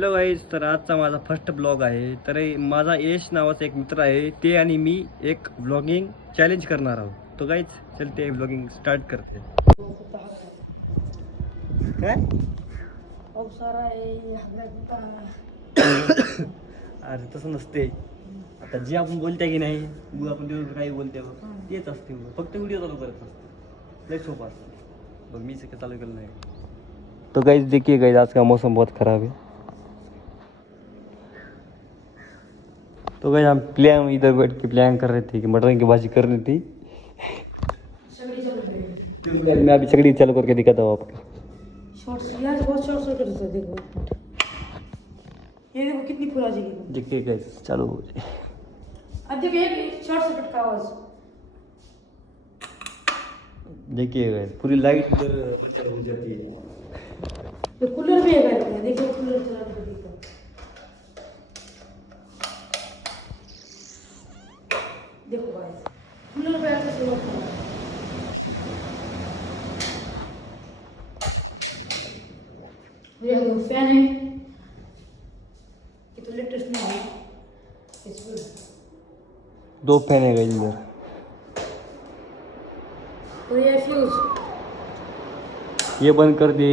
Hello guys, तर आजचा माझा फर्स्ट ब्लॉग आहे. तर माझा यश नावाचा एक मित्र आहे, ते आणि मी एक ब्लॉगिंग चॅलेंज करणार आहोत. तो गाईज चलते ब्लॉगिंग स्टार्ट करते. काय अरे तसं नसते. आता जे आपण बोलते की नाही, मग आपण दिवस काही बोलते तेच असते. फक्त व्हिडिओ चालू करत असते. लय सोपं असतं. बघ मी चालू केलं नाही. तो गाइस देखिए गाइस, आज का मौसम बहुत खराब है. तो गाइस हम प्लान इधर बैठ के प्लान कर रहे थे कि मटर की भाजी करनी थी. मैं अभी सगड़ी चालू करके दिखाता हूँ आपको. शॉर्ट्स यार, बहुत शॉर्ट्स कर देता है. देखो ये देखो कितनी फुल आ जाएगी. देखिए गाइस चालू हो जाए. अब देखो एक शॉर्ट सर्किट का आवाज. देखिए गाइस पूरी लाइट इधर बचत हो जाती है. तो कूलर भी है. देखो कूलर चला के देखो. देखो गाइस कूलर पे ऐसे स्लो होता है. ये जो फैन है ये तो लेटेस्ट नहीं है. इसमें 2 फैन है गाइस इधर. और ये फ्यूज. ये बंद कर दे.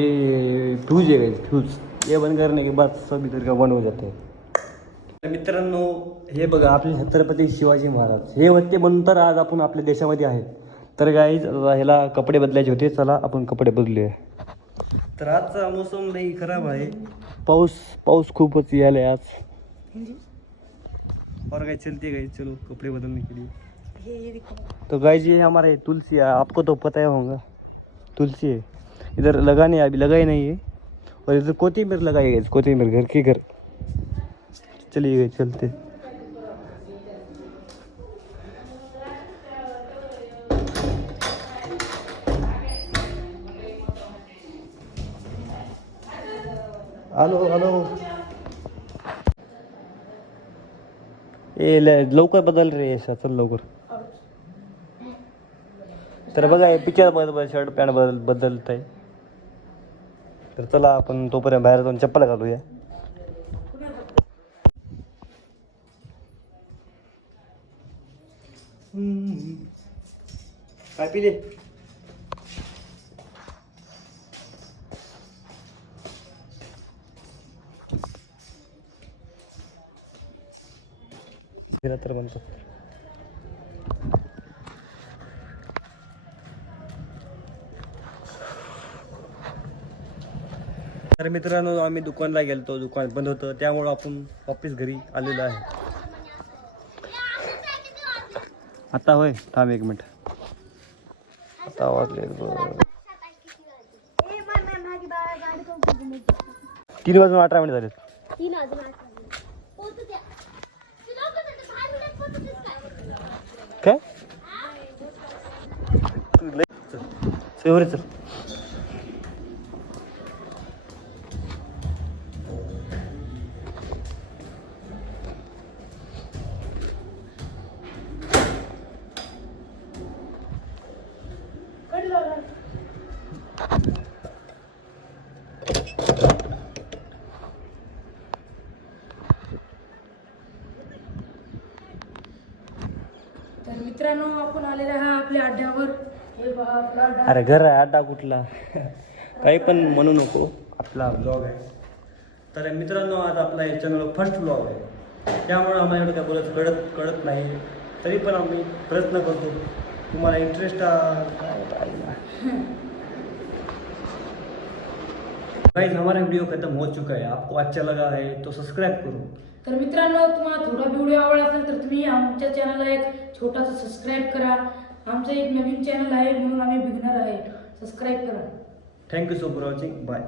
फ्यूज है गाइस, फ्यूज. ये बंद करने के बाद सब इधर का बंद हो जाते हैं. मित्रांनो, हे बघा आपले छत्रपती शिवाजी महाराज हे होते म्हणून तर आज आपण आपल्या देशामध्ये आहे. तर गाईज ह्याला कपडे बदलायचे होते. चला आपण कपडे बदलूया. तर आजचा मोसम नाही खराब आहे. पाऊस खूपच यायला है आज. और गाइस चलते गाइस, चलो कपड़े बदलने के लिए. ये देखो. तो गाइस ये हमारे तुलसी है, आपको तो पता ही होगा. तुलसी है इधर लगाने, अभी लगाई नहीं है. और इधर कोथिंबीर लगाई गई, कोथिंबीर घर के घर. चलिए गए चलते. आलो आलो. ए लवकर बदल रे अशा, चल लवकर. तर बघा हे पिक्चर बदल, शर्ट पॅन्ट बदलत आहे. तर चला आपण तोपर्यंत बाहेर जाऊन चप्पल घालूया. काय पिले. तर म्हणतो तर मित्रांनो, आम्ही दुकानला गेलतो, दुकान बंद होतं, त्यामुळं आपण वापस घरी आलेलो आहे. आता होय, थांब 1 मिनिट. आता वाजले 3 वाजून 18 मिनिट झाले. काय चल चल. तर मित्रांनो, आपण आलेला आहे आपल्या अड्ड्यावर. हे बघा आपला अड्डा. अरे घर आहे, अड्डा कुठला. काही पण म्हणू नको, आपला ब्लॉग आहे. तर मित्रांनो, आज आपला या चॅनल फर्स्ट ब्लॉग आहे, त्यामुळे आम्हाला एवढं काय कळत नाही. तरी पण आम्ही प्रयत्न करतो. तुम्हाला इंटरेस्ट गाइस, हमारा वीडियो खत्म हो चुका है. आपको अच्छा लगा है तो सब्सक्राइब करो. तर मित्रांनो, तुम्हाला थोडा व्हिडिओ आवडला असेल तर तुम्ही आमच्या चॅनलला एक छोटासा सबस्क्राईब करा. आमचं एक नवीन चॅनल आहे म्हणून आम्ही बिगनर आहे. सबस्क्राईब करा. Thank you so for watching. Bye.